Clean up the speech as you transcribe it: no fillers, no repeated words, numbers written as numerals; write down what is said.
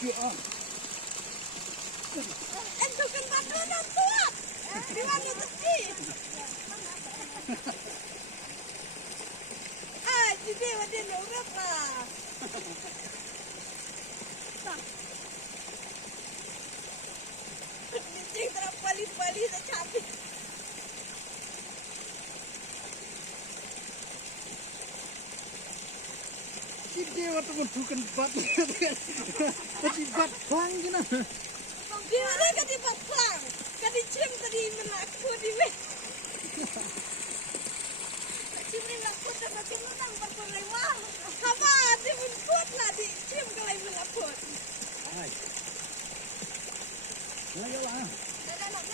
chưa on. Em chụp cái mặt nó tuột. Đi ăn nó tức gì? À, chị đi vào đi nấu nước à? Chị terap bali-bali sa chapit. Hindi waktu mendukan bat. Tapi bat klang gina. Di mana kadi batang? Kadi cim tadi menakut di me. Cim ni menakut sama cim menang berkulai wah. Haba di menakut lah di cim kelai menakut. Ay. Wala yun lang. Dala lang.